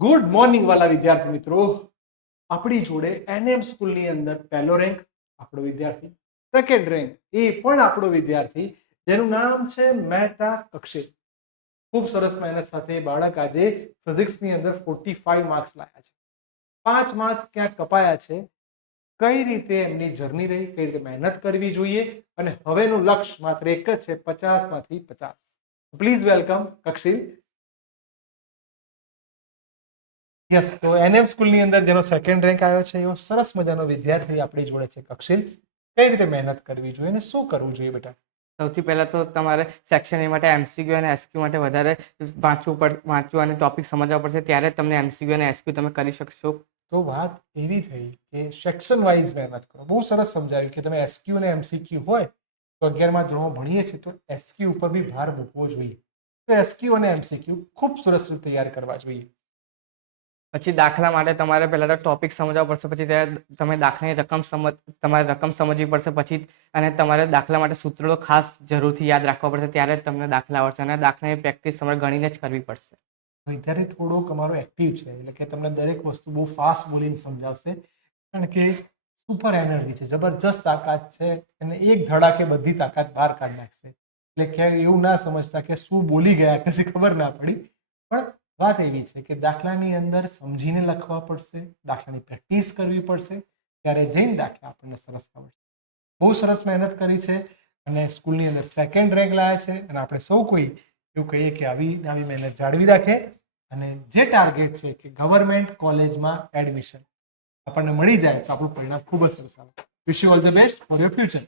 Good morning વાલા વિદ્યાર્થી મિત્રો, આપણી જોડે એનએમ સ્કૂલની અંદર પહેલો રેન્ક આપણો વિદ્યાર્થી, સેકન્ડ રેન્ક એ પણ આપણો વિદ્યાર્થી, જેનું નામ છે મહેતા કક્ષિલ. ખૂબ સરસ મહેનત સાથે બાળક આજે ફિઝિક્સની અંદર 45 માર્ક્સ લાવ્યા છે. 5 માર્ક્સ ક્યાંક કપાયા છે. કઈ રીતે એમની જર્ની રહી, કઈ રીતે મહેનત કરવી જોઈએ, અને હવેનું લક્ષ્ય માત્ર એક જ છે, 50 માંથી 50. પ્લીઝ વેલકમ કક્ષિલ. યસ, તો એનએમ સ્કૂલની અંદર જેનો સેકન્ડ રેન્ક આવ્યો છે એવો સરસ મજાનો વિદ્યાર્થી આપણી જોડે છે કક્ષિલ. કઈ રીતે મહેનત કરવી જોઈએ અને શું કરવું જોઈએ બેટા? સૌથી પહેલાં તો તમારે સેક્શન એ માટે એમસીક્યુ અને એસક્યુ માટે વધારે વાંચવું અને ટોપિક સમજવા પડશે, ત્યારે તમને એમસીક્યુ અને એસક્યુ તમે કરી શકશો. તો વાત એવી થઈ કે સેક્શન વાઇઝ મહેનત કરો. બહુ સરસ સમજાવ્યું કે તમે એસક્યુ અને એમસીક્યુ હોય તો 11મા ધોરણમાં ભણીએ છીએ તો એસક્યુ ઉપર બી ભાર મૂકવો જોઈએ. તો એસક્યુ અને એમસીક્યુ ખૂબ સરસ રીતે તૈયાર કરવા જોઈએ. પછી દાખલા માટે તમારે પહેલાં તો ટોપિક સમજવા પડશે, પછી ત્યારે તમે દાખલાની તમારે રકમ સમજવી પડશે, પછી અને તમારે દાખલા માટે સૂત્રો ખાસ જરૂરથી યાદ રાખવા પડશે, ત્યારે જ તમને દાખલા આવડશે, અને દાખલાની પ્રેક્ટિસ તમારે ગણીને જ કરવી પડશે. વિદ્યાર્થી થોડોક અમારો એક્ટિવ છે, એટલે કે તમને દરેક વસ્તુ બહુ ફાસ્ટ બોલીને સમજાવશે, કારણ કે સુપર એનર્જી છે, જબરજસ્ત તાકાત છે, અને એક ધડાકે બધી તાકાત બહાર કાઢી નાખશે. એટલે ક્યાંય એવું ના સમજતા કે શું બોલી ગયા, કશી ખબર ના પડી. પણ વાત એવી છે કે દાખલાની અંદર સમજીને લખવા પડશે, દાખલાની પ્રેક્ટિસ કરવી પડશે, ત્યારે જઈને દાખલા આપણને સરસ આવડશે. બહુ સરસ મહેનત કરી છે અને સ્કૂલની અંદર સેકન્ડ રેન્ક લાવ્યા છે, અને આપણે સૌ કોઈ એવું કહીએ કે આવી મહેનત જાળવી રાખે, અને જે ટાર્ગેટ છે કે ગવર્મેન્ટ કોલેજમાં એડમિશન આપણને મળી જાય તો આપણું પરિણામ ખૂબ જ સરસ આવે. Wish you all the best for your future.